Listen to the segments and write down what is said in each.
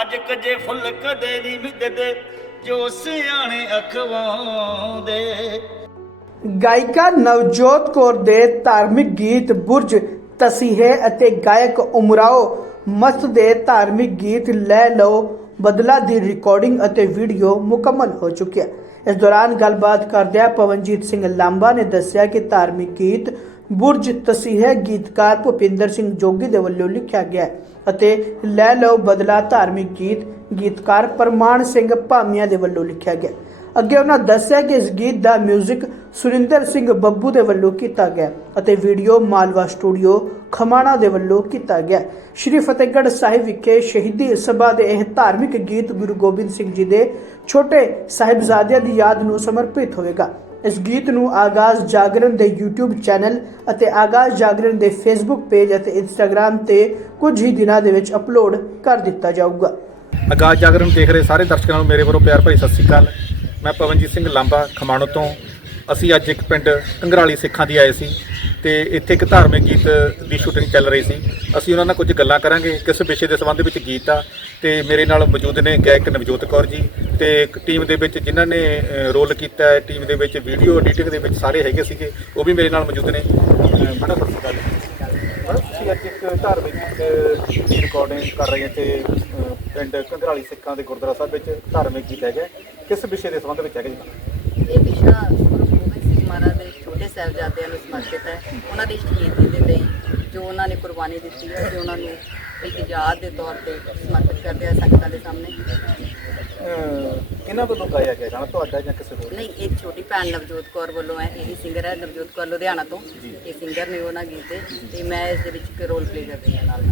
ਅੱਜ ਕਜੇ ਫੁੱਲ ਕਦੇ ਨਹੀਂ ਮਿੱਦਦੇ, ਜੋ ਸਿਆਣੇ ਅਖਵਾਉਂਦੇ। ਗਾਇਕਾ ਨਵਜੋਤ ਕੌਰ ਦੇ ਧਾਰਮਿਕ ਗੀਤ ਬੁਰਜ, ਤਸੀਹੇ ਅਤੇ ਗਾਇਕ ਉਮਰਾਓ, ਮਸਤ ਦੇ ਧਾਰਮਿਕ ਗੀਤ ਲੈ ਲਓ, ਬਦਲਾ ਦੀ ਰਿਕਾਰਡਿੰਗ ਅਤੇ ਵੀਡੀਓ ਮੁਕੰਮਲ ਹੋ ਚੁੱਕਿਆ। ਇਸ ਦੌਰਾਨ ਗੱਲਬਾਤ ਕਰਦਿਆਂ ਪਵਨਜੀਤ ਸਿੰਘ ਲਾਂਬਾ ਨੇ ਦੱਸਿਆ ਕਿ ਧਾਰਮਿਕ ਗੀਤ ਬੁਰਜ ਤਸੀਹੇ ਗੀਤਕਾਰ ਭੁਪਿੰਦਰ ਸਿੰਘ ਜੋਗੀ ਦੇ ਵੱਲੋਂ ਲਿਖਿਆ ਗਿਆ ਅਤੇ ਲੈ ਲਓ ਬਦਲਾ ਧਾਰਮਿਕ ਗੀਤ, ਗੀਤਕਾਰ ਪਰਮਾਨ ਸਿੰਘ ਭਾਮੀਆਂ ਦੇ ਵੱਲੋਂ ਲਿਖਿਆ ਗਿਆ ਅੱਗੇ ਉਹਨਾਂ ਦੱਸਿਆ ਕਿ ਇਸ ਗੀਤ ਦਾ 뮤직 ਸੁਰਿੰਦਰ ਸਿੰਘ ਬੱਬੂ ਦੇ ਵੱਲੋਂ ਕੀਤਾ ਗਿਆ ਅਤੇ ਵੀਡੀਓ ਮਾਲਵਾ ਸਟੂਡੀਓ ਖਮਾਣਾ ਦੇ ਵੱਲੋਂ ਕੀਤਾ ਗਿਆ ਸ਼੍ਰੀ ਫਤਿਹਗੜ੍ਹ ਸਾਹਿਬ ਵਿਖੇ ਸ਼ਹੀਦੀ ਸਭਾ ਦੇ ਇਹ ਧਾਰਮਿਕ ਗੀਤ ਗੁਰੂ ਗੋਬਿੰਦ ਸਿੰਘ ਜੀ ਦੇ ਛੋਟੇ ਸਾਹਿਬਜ਼ਾਦਿਆਂ ਦੀ ਯਾਦ ਨੂੰ ਸਮਰਪਿਤ ਹੋਵੇਗਾ। ਇਸ ਗੀਤ ਨੂੰ ਆਗਾਜ਼ ਜਾਗਰਣ ਦੇ YouTube ਚੈਨਲ ਅਤੇ ਆਗਾਜ਼ ਜਾਗਰਣ ਦੇ Facebook ਪੇਜ ਅਤੇ Instagram ਤੇ ਕੁਝ ਹੀ ਦਿਨਾਂ ਦੇ ਵਿੱਚ ਅਪਲੋਡ ਕਰ ਦਿੱਤਾ ਜਾਊਗਾ। ਆਗਾਜ਼ ਜਾਗਰਣ ਦੇਖ ਰਹੇ ਸਾਰੇ ਦਰਸ਼ਕਾਂ ਨੂੰ ਮੇਰੇ ਵੱਲੋਂ ਪਿਆਰ ਭਰੀ ਸਤਿ ਸ੍ਰੀ ਅਕਾਲ। ਮੈਂ ਪਵਨਜੀਤ ਸਿੰਘ ਲਾਂਬਾ, ਖਮਾਣੋ ਤੋਂ। ਅਸੀਂ ਅੱਜ ਇੱਕ ਪਿੰਡ ਕੰਗਰਾਲੀ ਸਿੱਖਾਂ ਦੀ ਆਏ ਸੀ ਤੇ ਇੱਥੇ ਇੱਕ ਧਾਰਮਿਕ ਗੀਤ ਦੀ ਸ਼ੂਟਿੰਗ ਚੱਲ ਰਹੀ ਸੀ। ਅਸੀਂ ਉਹਨਾਂ ਨਾਲ ਕੁਝ ਗੱਲਾਂ ਕਰਾਂਗੇ। ਕਿਸ ਵਿਸ਼ੇ ਦੇ ਸੰਬੰਧ ਵਿੱਚ ਗੀਤ ਆ? ਤੇ ਮੇਰੇ ਨਾਲ ਮੌਜੂਦ ਨੇ ਗਾਇਕ ਨਵਜੋਤ ਕੌਰ ਜੀ ਤੇ ਇੱਕ ਟੀਮ ਦੇ ਵਿੱਚ ਜਿਨ੍ਹਾਂ ਨੇ ਰੋਲ ਕੀਤਾ ਹੈ ਟੀਮ ਦੇ ਵਿੱਚ ਵੀਡੀਓ ਐਡੀਟਿੰਗ ਦੇ ਵਿੱਚ ਸਾਰੇ ਹੈਗੇ ਸੀਗੇ ਉਹ ਵੀ ਮੇਰੇ ਨਾਲ ਮੌਜੂਦ ਨੇ। ਬੜਾ ਤੁਸੀਂ ਅੱਜ ਇੱਕ ਧਾਰਮਿਕ ਗੀਤ ਦੀ ਰਿਕਾਰਡਿੰਗ ਕਰ ਰਹੇ ਹੋ ਤੇ ਪਿੰਡ ਕੰਧਰਾਲੀ ਸਿੱਖਾਂ ਦੇ ਗੁਰਦੁਆਰਾ ਸਾਹਿਬ ਵਿੱਚ ਧਾਰਮਿਕ ਗੀਤ ਹੈਗਾ। ਕਿਸ ਵਿਸ਼ੇ ਦੇ ਸੰਬੰਧ ਵਿੱਚ ਹੈਗਾ ਜੀ? ਇਹ ਵਿਸ਼ਾ ਗੁਰੂ ਗੋਬਿੰਦ ਸਿੰਘ ਮਹਾਰਾਜ ਦੇ ਛੋਟੇ ਸਾਹਿਬਜ਼ਾਦਿਆਂ ਨੂੰ ਸਮਰਪਿਤ ਹੈ। ਉਹਨਾਂ ਦੀ ਸ਼ਹੀਦੀ ਦੇ ਲਈ ਜੋ ਉਹਨਾਂ ਨੇ ਕੁਰਬਾਨੀ ਦਿੱਤੀ ਹੈ ਤੇ ਉਹਨਾਂ ਨੂੰ ਇੱਕ ਯਾਦ ਦੇ ਤੌਰ ਤੇ ਸਮਰਪਿਤ ਕਰਦੇ ਆ ਸੰਗਤਾਂ ਦੇ ਸਾਹਮਣੇ। ਕਿਹਨਾਂ ਵੱਲੋਂ ਗਾਇਆ ਗਿਆ ਗਾਣਾ ਤੁਹਾਡਾ ਜਾਂ ਕਿਸੇ ਹੋਰ? ਨਹੀਂ ਇੱਕ ਛੋਟੀ ਭੈਣ ਨਵਜੋਤ ਕੌਰ ਵੱਲੋਂ ਹੈ। ਇਹ ਸਿੰਗਰ ਹੈ ਨਵਜੋਤ ਕੌਰ ਲੁਧਿਆਣਾ ਤੋਂ। ਇਹ ਸਿੰਗਰ ਨੇ ਉਹਨਾਂ ਗੀਤ ਤੇ। ਮੈਂ ਇਸ ਦੇ ਵਿੱਚ ਇੱਕ ਰੋਲ ਪਲੇ ਕਰ ਰਹੀ ਹਾਂ ਨਾਲ।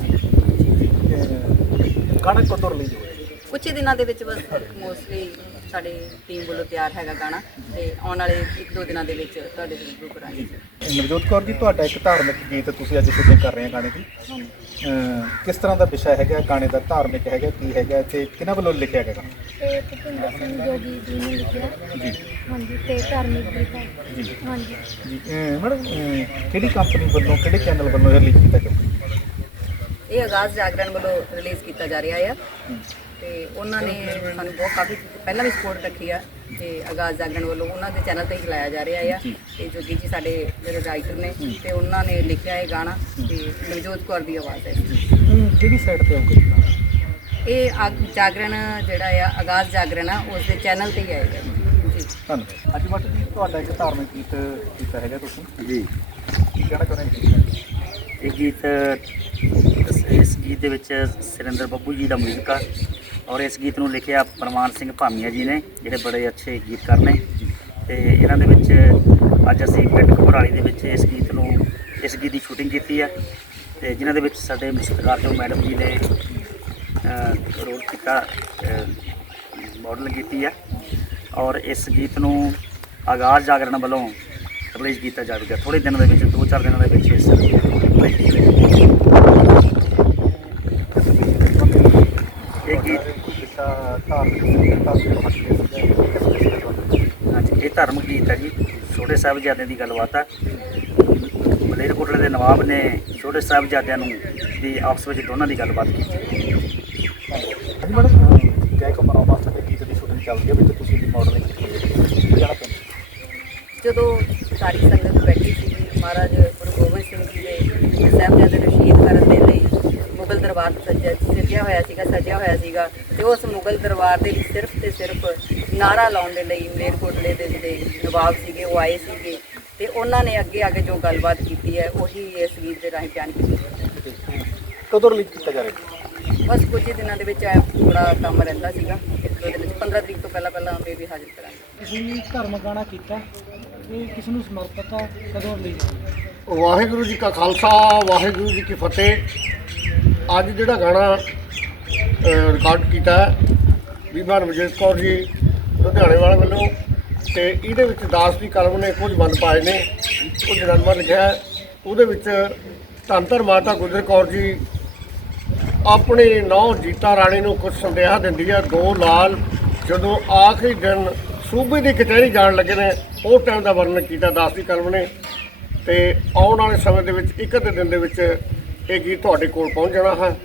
ਗਾਣਾ ਕਦੋਂ ਰਿਲੀਜ਼ ਹੋਇਆ? ਕੁਝ ਦਿਨਾਂ ਦੇ ਵਿੱਚ ਬਸ ਮੋਸਟਲੀ ਸਾਡੀ ਟੀਮ ਵੱਲੋਂ ਤਿਆਰ ਹੈਗਾ ਗਾਣਾ ਤੇ ਆਉਣ ਵਾਲੇ ਇੱਕ ਦੋ ਦਿਨਾਂ ਦੇ ਵਿੱਚ ਤੁਹਾਡੇ ਰੂਬਰੂ ਕਰਾਂਗੇ। ਨਵਜੋਤ ਕੌਰ ਜੀ ਤੁਹਾਡਾ ਇੱਕ ਧਾਰਮਿਕ ਗੀਤ ਤੁਸੀਂ ਅੱਜ ਸ਼ੂਟਿੰਗ ਕਰ ਰਹੇ ਹੋ ਗਾਣੇ ਦੀ। ਅਹ, ਕਿਸ ਤਰ੍ਹਾਂ ਦਾ ਵਿਸ਼ਾ ਹੈਗਾ ਗਾਣੇ ਦਾ ਧਾਰਮਿਕ ਹੈਗਾ ਕੀ ਹੈਗਾ ਤੇ ਕਿਹਨਾਂ ਵੱਲੋਂ ਲਿਖਿਆ ਗਿਆ ਗਾਣਾ ਤੇ ਭੁਪਿੰਦਰ ਸਿੰਘ ਜੋਗੀ ਜੀ ਨੇ ਲਿਖਿਆ। ਜੀ। ਹਾਂਜੀ ਤੇ ਧਾਰਮਿਕ ਗੀਤ ਹੈ। ਜੀ। ਹਾਂਜੀ। ਜੀ ਅਹ, ਮੈਡਮ ਅਹ, ਕਿਹੜੀ ਕੰਪਨੀ ਵੱਲੋਂ ਕਿਹੜੇ ਚੈਨਲ ਵੱਲੋਂ ਰਿਲੀਜ਼ ਕੀਤਾ ਜਾਊਗਾ ਇਹ ਆਗਾਜ਼ ਜਾਗਰਣ ਵੱਲੋਂ ਰਿਲੀਜ਼ ਕੀਤਾ ਜਾ ਰਿਹਾ ਆ। ਤੇ ਉਹਨਾਂ ਨੇ ਸਾਨੂੰ ਬਹੁਤ ਕਾਫੀ ਪਹਿਲਾਂ ਵੀ ਸਪੋਰਟ ਰੱਖੀ ਆ ਤੇ ਆਗਾਜ਼ ਜਾਗਰਣ ਵੱਲੋਂ ਉਹਨਾਂ ਦੇ ਚੈਨਲ ਤੇ ਹੀ ਚਲਾਇਆ ਜਾ ਰਿਹਾ ਆ। ਤੇ ਜੋਗੀ ਜੀ ਸਾਡੇ ਜਿਹੜੇ ਰਾਈਟਰ ਨੇ ਤੇ ਉਹਨਾਂ ਨੇ ਲਿਖਿਆ ਇਹ ਗਾਣਾ ਤੇ ਨਵਜੋਤ ਕੌਰ ਦੀ ਆਵਾਜ਼ ਹੈ। ਕਿਹੜੀ ਸਾਈਡ ਤੇ ਗਾਣਾ ਇਹ ਆਗ- ਜਾਗਰਣ ਜਿਹੜਾ ਆ ਆਗਾਜ਼ ਜਾਗਰਣ ਆ ਉਸ ਦੇ ਚੈਨਲ ਤੇ ਹੀ ਆਏਗਾ ਜੀ। ਧੰਨਵਾਦ। ਅੱਜ ਬੱਟ ਜੀ ਤੁਹਾਡਾ ਇੱਕ ਧਾਰਮਿਕ ਗੀਤ ਕੀਤਾ ਹੈਗਾ ਤੁਸੀਂ। ਜੀ। ਕੀ ਕਹਿਣਾ ਚਾਹੁੰਦੇ ਜੀ? ਇਹ ਗੀਤ ਇਸ- ਇਸ ਗੀਤ ਦੇ ਵਿੱਚ ਸੁਰਿੰਦਰ ਬੱਬੂ ਜੀ ਦਾ ਮਿਊਜ਼ਿਕ ਆ। ਔਰ ਇਸ ਗੀਤ ਨੂੰ ਲਿਖਿਆ ਪਰਮਾਨ ਸਿੰਘ ਭਾਮੀਆ ਜੀ ਨੇ, ਜਿਹੜੇ ਬੜੇ ਅੱਛੇ ਗੀਤਕਾਰ ਨੇ। ਤੇ ਇਹਨਾਂ ਦੇ ਵਿੱਚ ਅੱਜ ਅਸੀਂ ਪਿੰਡ ਘਬਰਾਲੀ ਦੇ ਵਿੱਚ ਇਸ ਗੀਤ ਨੂੰ, ਇਸ ਗੀਤ ਦੀ ਸ਼ੂਟਿੰਗ ਕੀਤੀ ਆ। ਤੇ ਜਿਨ੍ਹਾਂ ਦੇ ਵਿੱਚ ਸਾਡੇ ਸਤਿਕਾਰਯੋਗ ਮੈਡਮ ਜੀ ਨੇ ਰੋਲ ਕੀਤਾ ਮਾਡਲ ਕੀਤੀ ਆ। ਔਰ ਇਸ ਗੀਤ ਨੂੰ ਆਗਾਜ਼ ਜਾਗਰਣ ਵੱਲੋਂ ਰਿਲੀਜ਼ ਕੀਤਾ ਜਾਵੇਗਾ। ਥੋੜੇ ਦਿਨਾਂ ਦੇ ਵਿੱਚ, ਦੋ ਚਾਰ ਦਿਨਾਂ ਦੇ ਵਿੱਚ ਇਸ release ਕੀਤਾ ਜਾਵੇਗਾ। ਇਹ ਗੀਤ ਧਾਰਮਿਕ ਧਾਰਮਿਕ ਸੀਗਾ ਹਾਂਜੀ ਇਹ ਧਰਮ ਗੀਤ ਹੈ ਜੀ। ਛੋਟੇ ਸਾਹਿਬਜ਼ਾਦਿਆਂ ਦੀ ਗੱਲਬਾਤ ਹੈ ਮਲੇਰਕੋਟਲੇ ਦੇ ਨਵਾਬ ਨੇ ਛੋਟੇ ਸਾਹਿਬਜ਼ਾਦਿਆਂ ਨੂੰ ਦੀ ਆਪਸ ਵਿੱਚ ਦੋਨਾਂ ਦੀ ਗੱਲਬਾਤ ਕੀਤੀ। ਹਾਂਜੀ ਮੈਡਮ ਕਮਰਾ ਮਾਸਟਰ ਦੇ ਗੀਤ ਦੀ ਸ਼ੂਟਿੰਗ ਚੱਲ ਰਹੀ ਹੈ ਵਿੱਚ ਤੁਸੀਂ ਮਾਡਲਿੰਗ ਕੀਤੀ ਹੈ? ਜਦੋਂ ਸਾਰੀ ਸੰਗਤ ਬੈਠੀ ਸੀ ਮਹਾਰਾਜ ਗੁਰੂ ਗੋਬਿੰਦ ਸਿੰਘ ਜੀ ਦੇ ਸਾਹਿਬਜ਼ਾਦੇ ਨੂੰ ਸ਼ਹੀਦ ਕਰਨ ਦੇ ਲਈ ਦਰਬਾਰ ਸੱਜਿਆ ਸੱਜਿਆ ਹੋਇਆ ਸੀਗਾ ਸੱਜਿਆ ਹੋਇਆ ਸੀਗਾ ਤੇ ਉਸ ਮੁਗਲ ਦਰਬਾਰ ਦੇ ਵਿੱਚ ਸਿਰਫ ਤੇ ਸਿਰਫ ਨਾਰਾ ਲਾਉਣ ਦੇ ਲਈ ਮਲੇਰਕੋਟਲੇ ਦੇ ਜਿਹੜੇ ਨਵਾਬ ਸੀਗੇ ਉਹ ਆਏ ਸੀਗੇ ਤੇ ਉਹਨਾਂ ਨੇ ਅੱਗੇ ਆ ਕੇ ਜੋ ਗੱਲਬਾਤ ਕੀਤੀ ਹੈ ਉਹੀ ਇਸ ਗੀਤ ਦੇ ਰਾਹੀਂ ਬਿਆਨ ਕੀਤੀ ਹੈ। ਕਦੋਂ ਰਿਲੀਜ਼ ਕੀਤਾ ਜਾ ਰਿਹਾ? ਬਸ ਕੁਝ ਹੀ ਦਿਨਾਂ ਦੇ ਵਿੱਚ ਐ ਥੋੜਾ ਕੰਮ ਰਹਿੰਦਾ ਸੀਗਾ ਇੱਕ ਦੋ ਦਿਨ ਵਿੱਚ 15 ਤਰੀਕ ਤੋਂ ਪਹਿਲਾਂ ਪਹਿਲਾਂ ਬੇਬੀ ਹਾਜ਼ਰ ਕਰਾਂਗੇ। ਤੁਸੀਂ ਧਰਮ ਗਾਣਾ ਕੀਤਾ ਇਹ ਕਿਸ ਨੂੰ ਸਮਰਪਿਤ ਆ ਕਦੋਂ ਰਿਲੀਜ਼ ਵਾਹਿਗੁਰੂ ਜੀ ਕਾ ਖਾਲਸਾ ਵਾਹਿਗੁਰੂ ਜੀ ਕੀ ਫਤਿਹ। ਅੱਜ ਜਿਹੜਾ ਗਾਣਾ ਅ, ਰਿਕਾਰਡ ਕੀਤਾ ਬੀਬਾ ਰਮਜੀਤ ਕੌਰ ਜੀ ਲੁਧਿਆਣੇ ਵਾਲੇ ਵੱਲੋਂ ਤੇ ਇਹਦੇ ਵਿੱਚ ਦਾਸ ਦੀ ਕਲਮ ਨੇ ਕੁਝ ਬੰਦ ਪਾਏ ਨੇ ਕੁਝ ਨਰਮਾ ਲਿਖਿਆ ਉਹਦੇ ਵਿੱਚ ਧੰਤਰ ਮਾਤਾ ਗੁਜਰ ਕੌਰ ਜੀ ਆਪਣੇ ਨੌ ਜੀਤਾ ਰਾਣੀ ਨੂੰ ਕੁਝ ਸੰਦੇਹਾ ਦਿੰਦੀ ਹੈ। ਦੋ ਲਾਲ ਜਦੋਂ ਆਖਰੀ ਦਿਨ ਸੂਬੇ ਦੀ ਕਚਹਿਰੀ ਜਾਣ ਲੱਗੇ ਨੇ ਉਹ ਟਾਈਮ ਦਾ ਵਰਣਨ ਕੀਤਾ ਦਾਸ ਦੀ ਕਲਮ ਨੇ। ਤੇ ਆਉਣ ਵਾਲੇ ਸਮੇਂ ਦੇ ਵਿੱਚ ਇੱਕ ਅੱਧੇ ਦਿਨ ਦੇ ਵਿੱਚ ਇਹ ਗੀਤ ਤੁਹਾਡੇ ਕੋਲ ਪਹੁੰਚ ਜਾਣਾ ਹੈ?